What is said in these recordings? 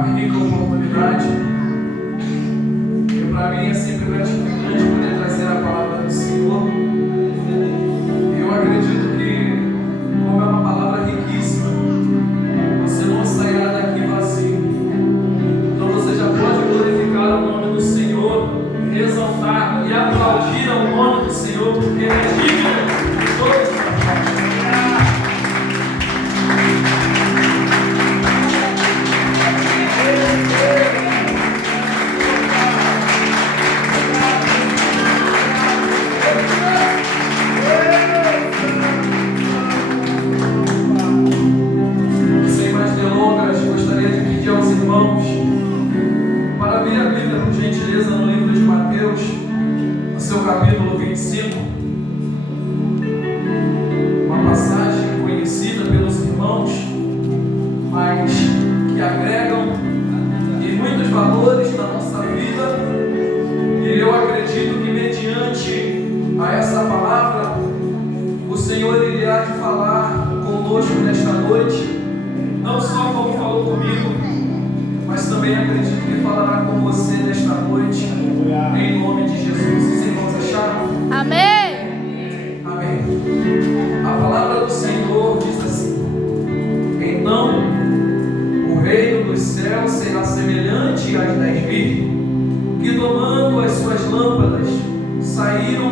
a rica oportunidade. E para mim é sempre gratificante poder trazer a palavra do Senhor. E eu acredito que, como é uma palavra riquíssima, você não sairá daqui vazio. Então você já pode glorificar o nome do Senhor, exaltar e aplaudir ao nome do Senhor, porque Ele é digno de todos os aplausos. Sem mais delongas, gostaria de pedir aos irmãos para abrir a Bíblia, por gentileza, no livro de Mateus, no seu capítulo 25. Uma passagem conhecida pelos irmãos, mas que agregam em muitos valores na nossa vida. E eu acredito que, mediante a essa palavra, o Senhor irá de falar conosco nesta noite, não só como falou comigo, mas também acredito que falará com você nesta noite, em nome de Jesus. Os irmãos acharam? Amém. Amém. A palavra do Senhor diz assim: então o reino dos céus será semelhante às 10 virgens, que tomando as suas lâmpadas, saíram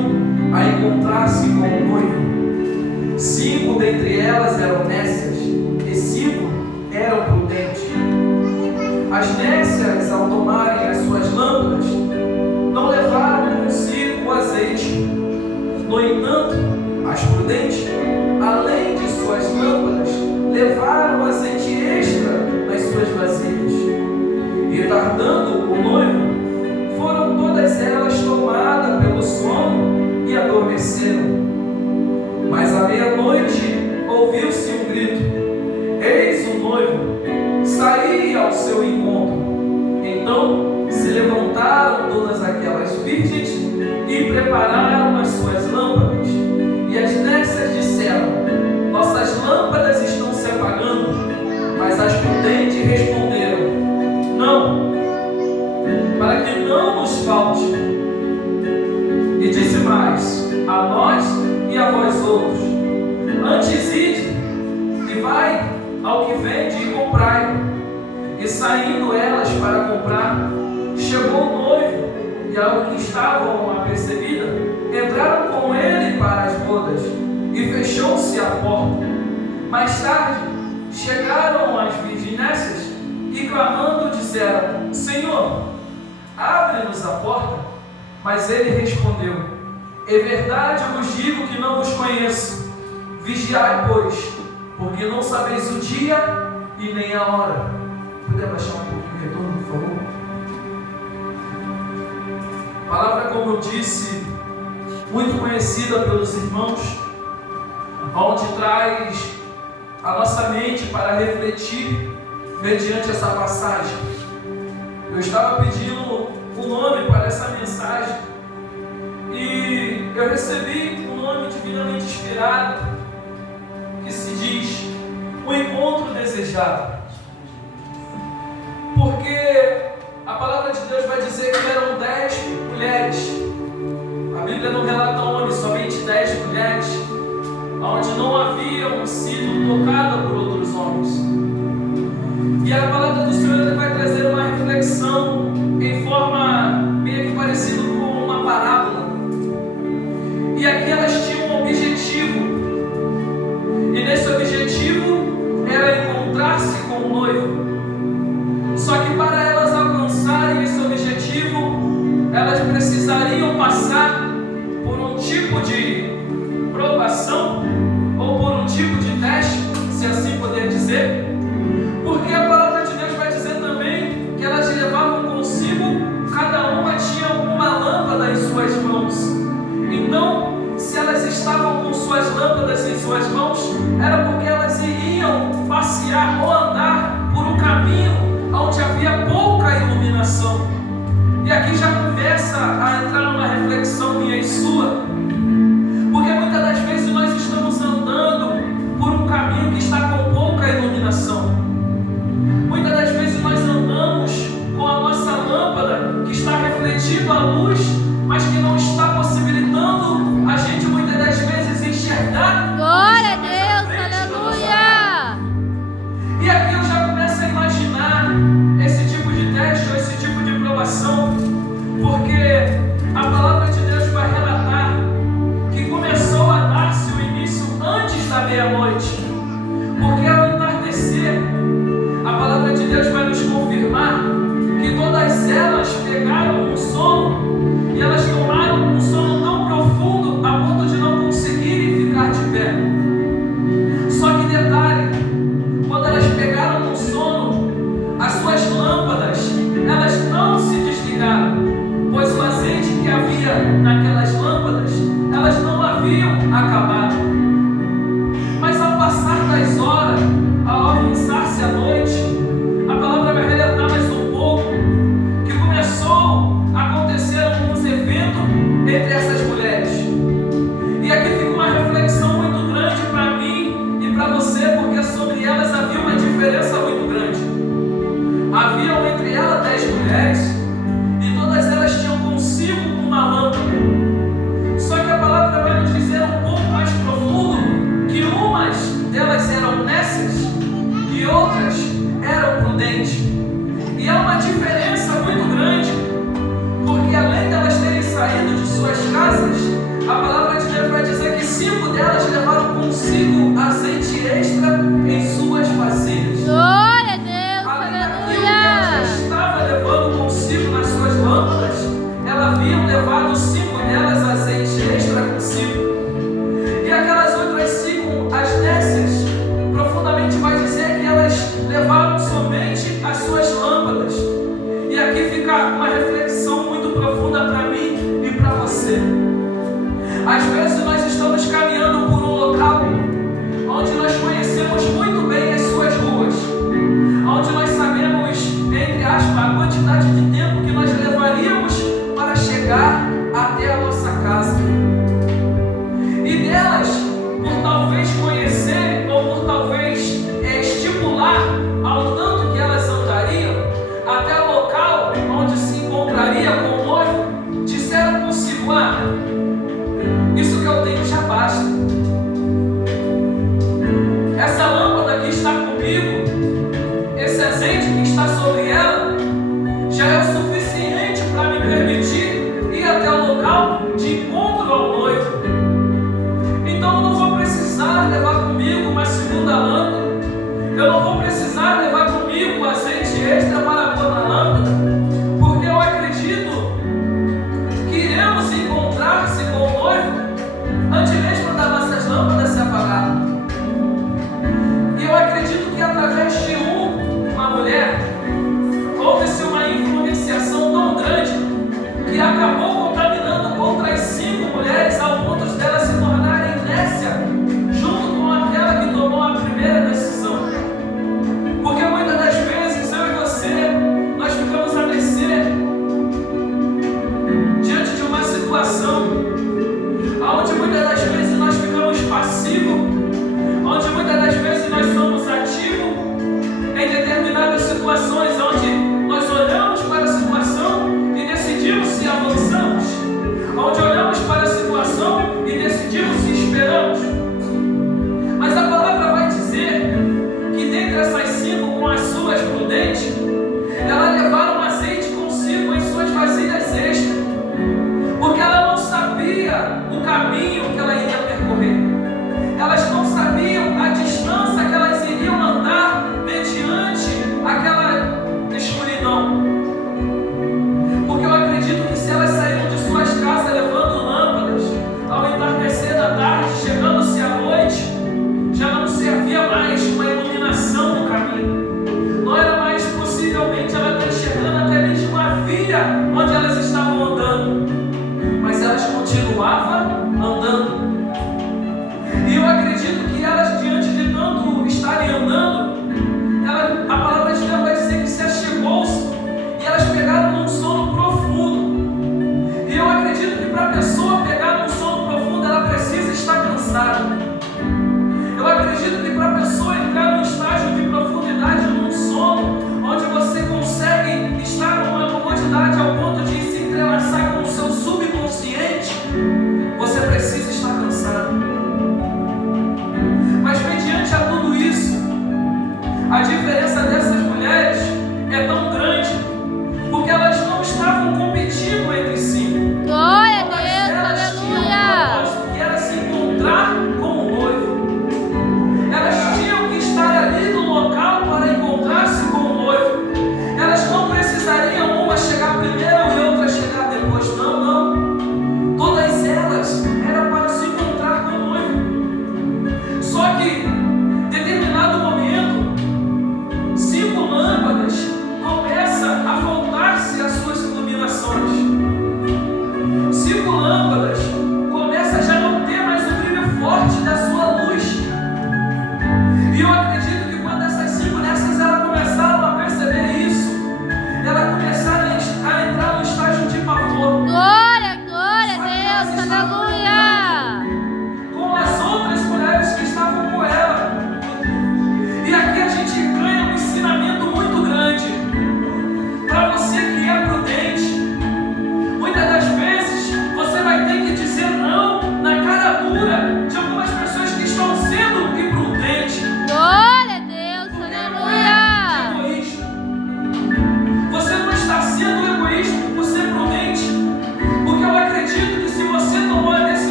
a encontrar-se com o noivo. 5 dentre elas eram nécias, e 5 eram prudentes. As nécias, ao tomarem as suas lâmpadas, não levaram consigo o azeite. No entanto, as prudentes, além de suas lâmpadas, levaram azeite extra nas suas vasilhas. E tardando o noivo, foram todas elas tomadas pelo sono e adormeceram. Mas à meia-noite ouviu-se um grito: eis o noivo, saí ao seu encontro. Então se levantaram todas aquelas virgens e prepararam as suas lâmpadas. E as nécias disseram: nossas lâmpadas estão se apagando. Mas as prudentes responderam: não, para que não nos falte. E disse mais: a nós e a vós outros, antes ide, e vai ao que vende e comprai. E saindo elas para comprar, chegou o noivo, e ao que estavam apercebidas, entraram com ele para as bodas, e fechou-se a porta. Mais tarde, chegaram as virginécias, e clamando disseram: Senhor, abre-nos a porta. Mas ele respondeu: é verdade vos digo que não vos conheço. Vigiai, pois, porque não sabeis o dia e nem a hora. Puder baixar um pouquinho o retorno, por favor? A palavra, como eu disse, muito conhecida pelos irmãos, onde traz a nossa mente para refletir mediante essa passagem. Eu estava pedindo o nome para essa mensagem e eu recebi um nome divinamente inspirado que se diz: o encontro desejado. Porque a palavra de Deus vai dizer que eram 10 mulheres. A Bíblia não relata homens, somente 10 mulheres, onde não haviam sido tocadas por outros homens. E a palavra do Senhor vai trazer uma reflexão em forma meio que parecida com uma parábola. E aqui elas tinham um objetivo. E nesse objetivo era encontrar-se com o noivo. Só que para elas alcançarem esse objetivo, elas precisariam passar por um tipo de provação ou por um tipo de teste, se assim poder dizer. Porque a palavra de Deus vai dizer também que elas levavam consigo, cada uma tinha uma lâmpada em suas mãos. Então, se elas estavam com suas lâmpadas em suas mãos, era porque elas iriam passear ou andar por um caminho onde havia pouca iluminação. E aqui já começa a entrar numa reflexão minha e sua, porque muitas das vezes nós estamos andando por um caminho que está com pouca iluminação. Muitas das vezes nós andamos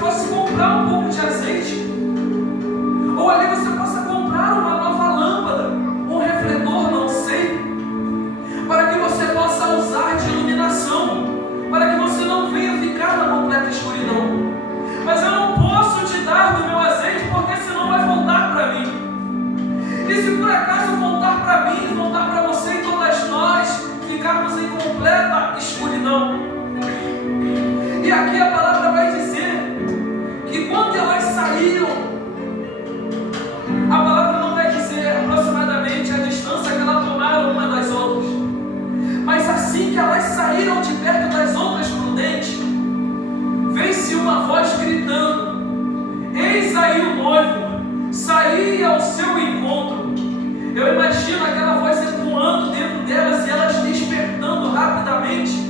possa comprar um pouco de azeite, ou ali você possa comprar uma nova lâmpada, um refletor, não sei, para que você possa usar de iluminação, para que você não venha ficar na completa escuridão. Mas eu não posso te dar do meu azeite, porque senão vai voltar para mim. E se por acaso voltar para mim, voltar para você e todas nós ficarmos em completa escuridão. E aqui a palavra vai dizer que quando elas saíram, a palavra não vai dizer aproximadamente a distância que elas tomaram uma das outras, mas assim que elas saíram de perto das outras prudentes, veio-se uma voz gritando: eis aí o noivo, saí ao seu encontro. Eu imagino aquela voz ecoando dentro delas e elas despertando rapidamente,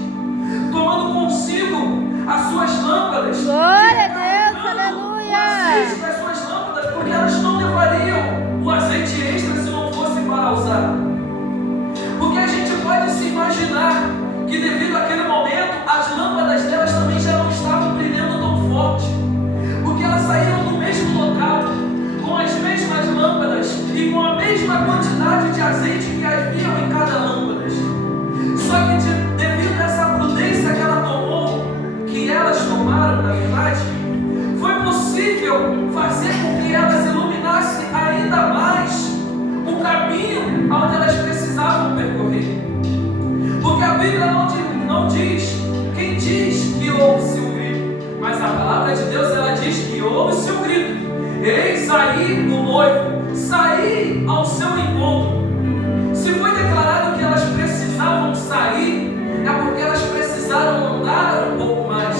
tomando consigo as suas lâmpadas. Glória a Deus, aleluia. O azeite das suas lâmpadas, porque elas não levariam o azeite extra se não fosse para usar. Porque a gente pode se imaginar que devido àquele momento, as lâmpadas delas também já não estavam brilhando tão forte, porque elas saíram do mesmo local, com as mesmas lâmpadas e com a mesma quantidade de azeite que haviam em cada lâmpada. Só que devido a essa prudência que ela tomou, que elas tomaram, na verdade, foi possível fazer com que elas iluminassem ainda mais o caminho onde elas precisavam percorrer. Porque a Bíblia não diz, quem diz que ouve-se o grito, mas a palavra de Deus ela diz que ouve-se o grito. Eis aí o noivo, saí ao seu encontro. Se foi declarado que elas precisavam sair, é porque elas precisaram andar um pouco mais.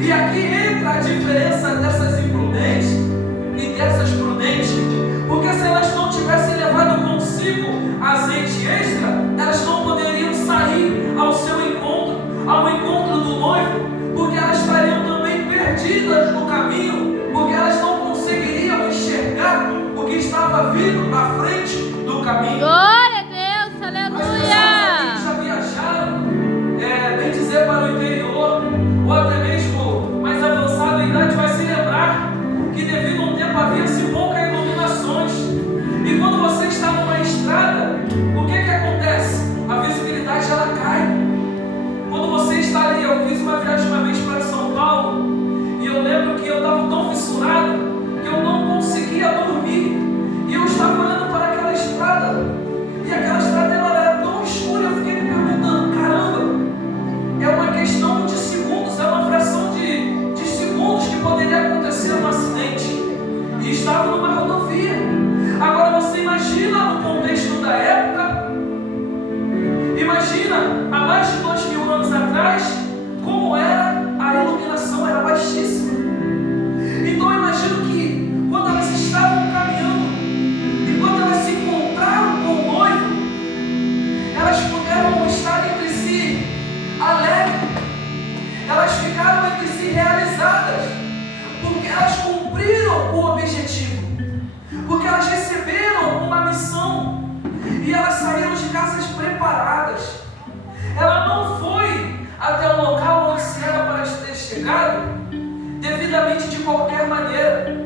E aqui entra a diferença dessas imprudentes e dessas prudentes, porque se elas não tivessem levado consigo azeite extra, elas não poderiam sair ao seu encontro, ao encontro do noivo, porque elas estariam também perdidas no caminho, porque elas não conseguiriam enxergar o que estava vindo à frente do caminho. Glória a Deus, aleluia. Já viajaram, bem dizer, para o interior, ou até mesmo mais avançado em idade, vai se lembrar que devido a um tempo havia-se poucas iluminações. E quando você está numa estrada, o que acontece? A visibilidade ela cai. Quando você está ali, eu fiz uma viagem uma vez para São Paulo, e eu lembro que eu estava tão fissurado que eu não conseguia dormir. E eu estava olhando para aquela estrada, e aquela estrada ela era tão escura, eu fiquei me perguntando, caramba, é uma questão de segundos, é uma fração de segundos que poderia acontecer um acidente. E estava numa rodovia. Agora você imagina no contexto da época, imagina há mais de 2000 anos atrás, como era a iluminação, era baixíssima. Então eu imagino que quando elas estavam caminhando e quando elas se encontraram com o noivo, elas puderam estar entre si alegres, elas ficaram entre si realizadas, porque elas cumpriram o objetivo, porque elas receberam uma missão e elas saíram de casas preparadas. Ela não foi até o local onde se era para ter chegado devidamente de qualquer maneira.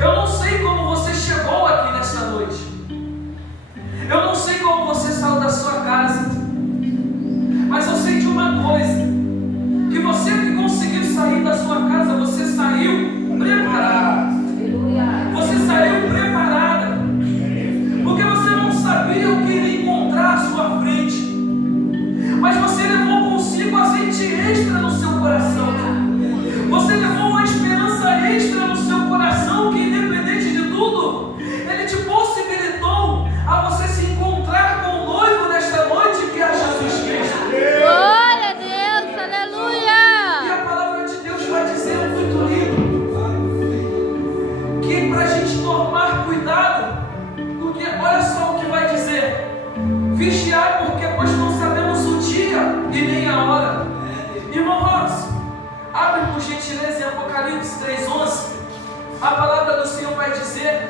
Eu não sei como você chegou aqui nesta noite. Eu não sei como você saiu da sua casa. Mas eu sei de uma coisa, que você que conseguiu sair da sua casa, você saiu preparado. Você saiu preparada, porque você não sabia o que iria encontrar à sua frente, mas você levou consigo azeite extra no seu coração. Você levou uma esperança extra no seu coração, que independente de tudo, ele te possibilitou a você se encontrar com o noivo nesta noite, que é Jesus Cristo. Glória a Deus, aleluia. E a palavra de Deus vai dizer muito lindo, que para a gente tomar cuidado, porque olha só o que vai dizer: vigiar, porque pois não sabemos o dia e nem a hora. Irmãos, abre por gentileza em Apocalipse 3:11, a palavra do Senhor vai dizer,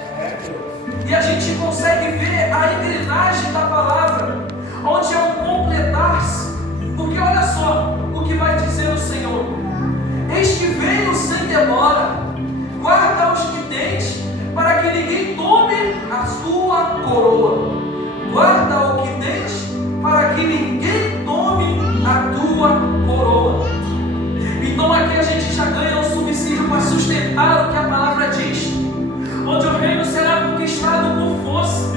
e a gente consegue ver a engrenagem da palavra, onde é um completar-se, porque olha só o que vai dizer o Senhor: eis que venho demora. Guarda os que tens, para que ninguém tome a sua coroa. Guarda o que tens, para que ninguém tome a tua coroa. Então aqui a gente já ganha um subsídio para sustentar o que a palavra diz, onde o reino será conquistado por força.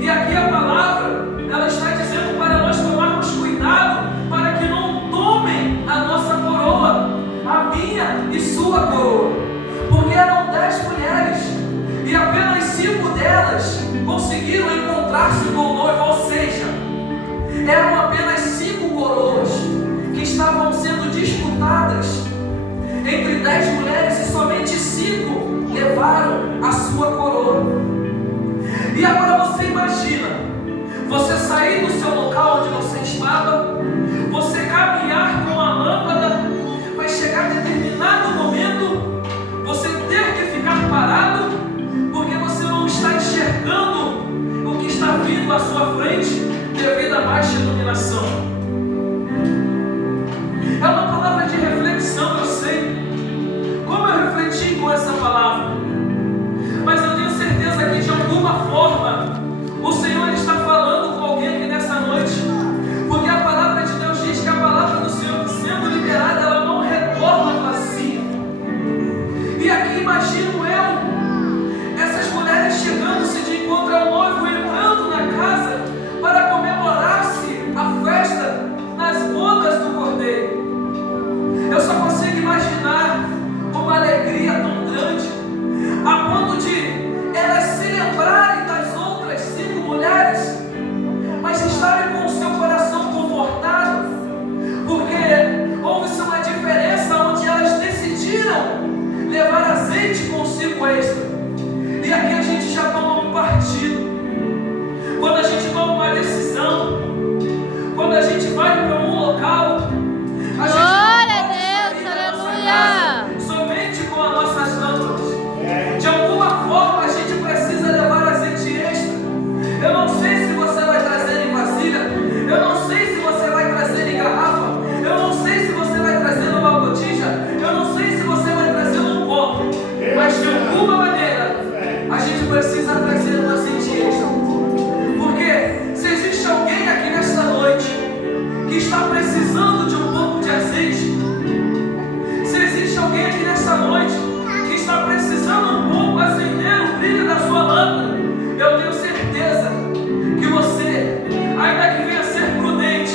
E aqui a palavra, ela está dizendo para nós tomarmos cuidado, para que não tomem a nossa coroa, a minha e sua coroa. Porque eram 10 mulheres, e apenas 5 delas conseguiram encontrar-se com o noivo, ou seja, eram apenas 5 coroas que estavam sendo disputadas entre 10 mulheres, e somente 5 levaram a sua coroa. E agora você imagina, você sair do seu local onde você estava, você caminhar com a lâmpada, vai chegar a determinado momento, você ter que ficar parado, porque você não está enxergando o que está vindo à sua frente devido à baixa iluminação. É uma palavra de reflexão, eu sei. Como eu refleti com essa palavra? Mas eu tenho certeza que de alguma forma o Senhor está falando com alguém aqui nessa noite. Porque a palavra de Deus diz que a palavra do Senhor, sendo liberada, ela não retorna vazia. E aqui imagino eu, essas mulheres chegando-se de encontro ao noivo, entrando na casa para comemorar-se a festa nas bodas do Cordeiro. Eu só consigo imaginar uma alegria tão grande, a ponto de elas se lembrarem das outras 5 mulheres, mas estarem com o seu coração confortado, porque houve-se uma diferença onde elas decidiram levar azeite consigo extra. E aqui a gente já toma um partido. Quando a gente toma uma decisão, quando a gente vai para um local, a gente somente com as nossas lâmpadas. De alguma forma a gente precisa levar azeite extra. Eu não sei se você vai trazer em vasilha, eu não sei se você vai trazer em garrafa, eu não sei se você vai trazer numa botija, eu não sei se você vai trazer num copo, mas de alguma maneira a gente precisa trazer um azeite extra. Porque se existe alguém aqui nesta noite que está precisando de um pouco de azeite, se existe alguém aqui nesta noite que está precisando um pouco acender o brilho da sua lâmpada, eu tenho certeza que você, ainda que venha ser prudente,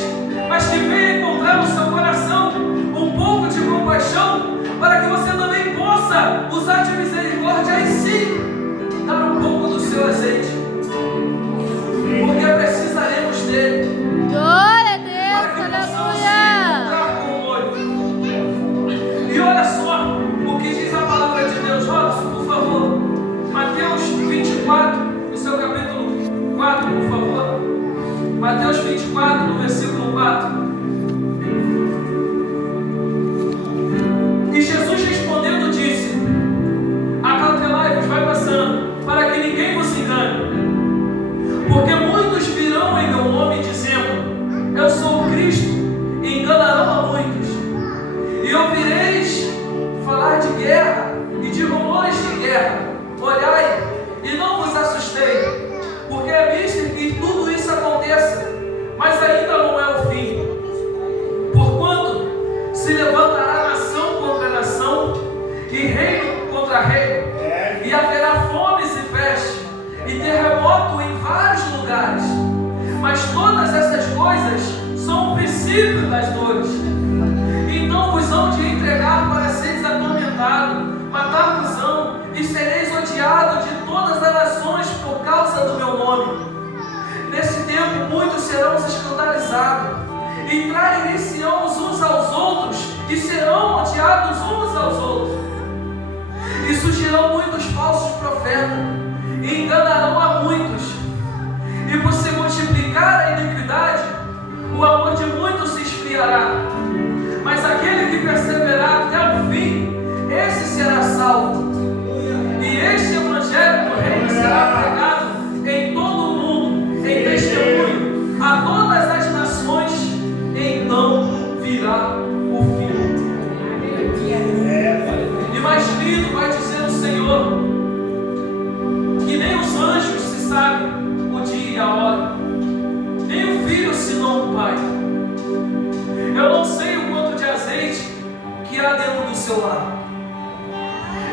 mas que venha encontrar no seu coração um pouco de compaixão, para que você também possa usar de misericórdia e sim dar um pouco do seu azeite, porque precisaremos dele. Glória a Deus, aleluia. Com o noivo. E olha só o que diz a palavra de Deus. Robson, por favor, Mateus 24, no seu capítulo 4, por favor. Mateus 24, no versículo 4. E Jesus respondendo disse: acautelai-vos, vai passando, para que ninguém vos engane. Porque muitos virão em meu nome dizendo: eu sou o Cristo, e enganarão a muitos. E ouvireis falar de guerra e de rumores de guerra. Olhai e não vos assustei, porque é visto que tudo isso aconteça, mas ainda não é o fim. Porquanto se levantará nação contra nação, e reino contra reino, e haverá fomes e peste, e terremoto em vários lugares. Mas todas essas coisas são o princípio das dores. Então vos hão de entregar para seres atormentados, matar-vos-ão, e sereis odiados de todas as nações por causa do meu nome. Nesse tempo muitos serão escandalizados, e trair-se-ão uns aos outros, e serão odiados uns aos outros. E surgirão muitos falsos profetas, e enganarão a muitos. E por se multiplicar a iniquidade, o amor de muitos se esfriará. Mas aquele que perseverar até o fim, esse será salvo. E este evangelho do reino será pregado em todo o mundo, em testemunho a todas as nações, e então virá o fim.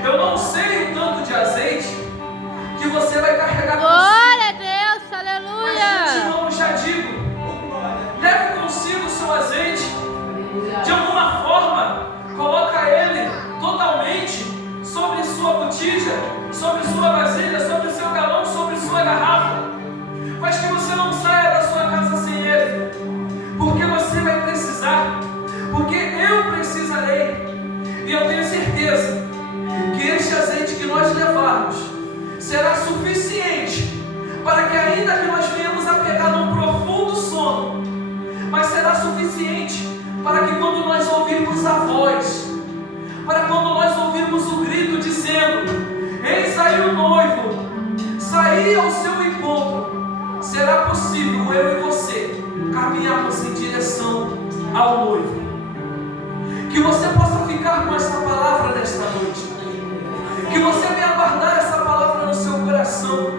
Eu não sei o tanto de azeite que você vai carregar consigo. Glória a Deus, Mas aleluia. de antemão já digo, leve consigo o seu azeite. De alguma forma, coloca ele totalmente sobre sua botija, sobre sua vasilha, sobre seu galão, sobre sua garrafa. Mas que você não saia da sua casa sem ele, porque você vai precisar, porque eu precisarei. E eu tenho certeza que este azeite que nós levarmos será suficiente para que, ainda que nós venhamos a pegar num profundo sono, mas será suficiente para que, quando nós ouvirmos a voz, para quando nós ouvirmos o grito dizendo: eis aí o noivo, sair ao seu encontro, será possível eu e você caminharmos em direção ao noivo. Que você possa ficar com essa palavra nesta noite, que você venha guardar essa palavra no seu coração.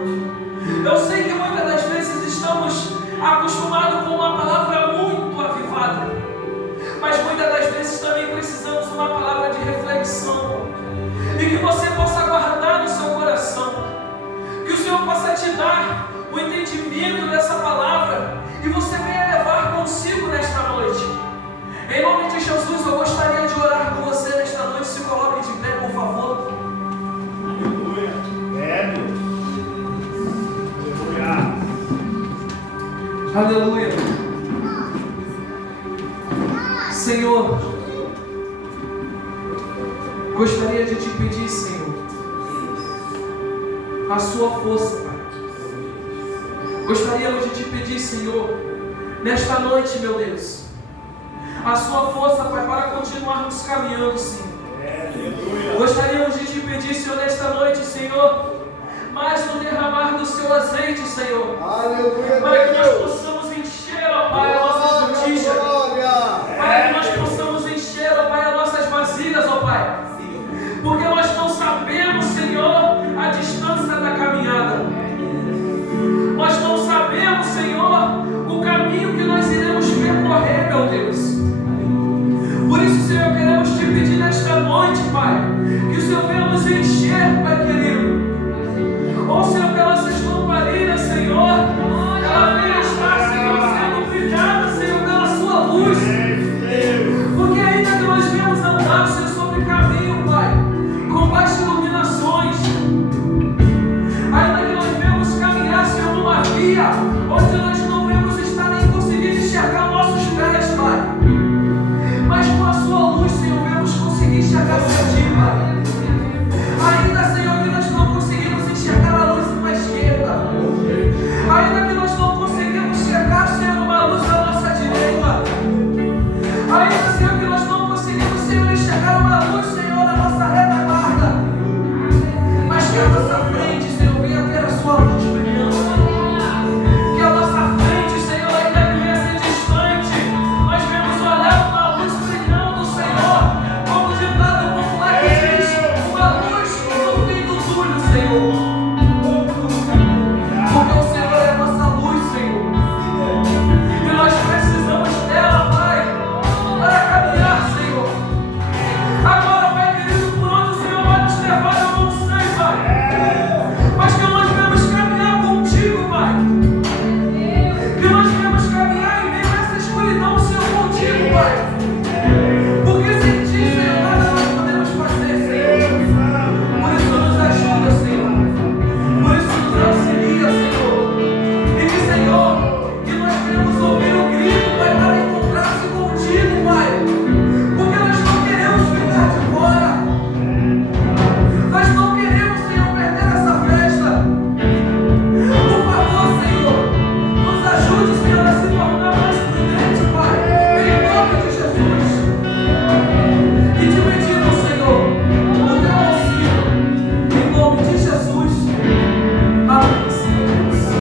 Eu sei que muitas das vezes estamos acostumados com uma palavra muito avivada, mas muitas das vezes também precisamos de uma palavra de reflexão, e que você possa guardar no seu coração, que o Senhor possa te dar o entendimento dessa palavra e você venha levar consigo nesta noite. Em nome de Jesus, eu gostaria de orar com você nesta noite. Se coloque de pé, por favor. Aleluia. É, Deus. Aleluia. Aleluia. Senhor, gostaria de te pedir, Senhor, a sua força, Pai. Gostaríamos de te pedir, Senhor, nesta noite, meu Deus, a sua força, Pai, para continuarmos caminhando, Senhor. Gostaríamos de te pedir, Senhor, nesta noite, Senhor, mais no derramar do seu azeite, Senhor. Aleluia, Para que nós possamos encher, ó Pai, a nossa botija. Para que nós possamos encher, ó Pai, as nossas vasilhas, ó Pai. Porque nós não sabemos, Senhor, a distância da caminhada. Nós não sabemos, Senhor, o caminho que nós iremos percorrer, meu Deus. Por isso, Senhor, queremos te pedir nesta noite, Pai, que o Senhor venha nos encher, Pai, que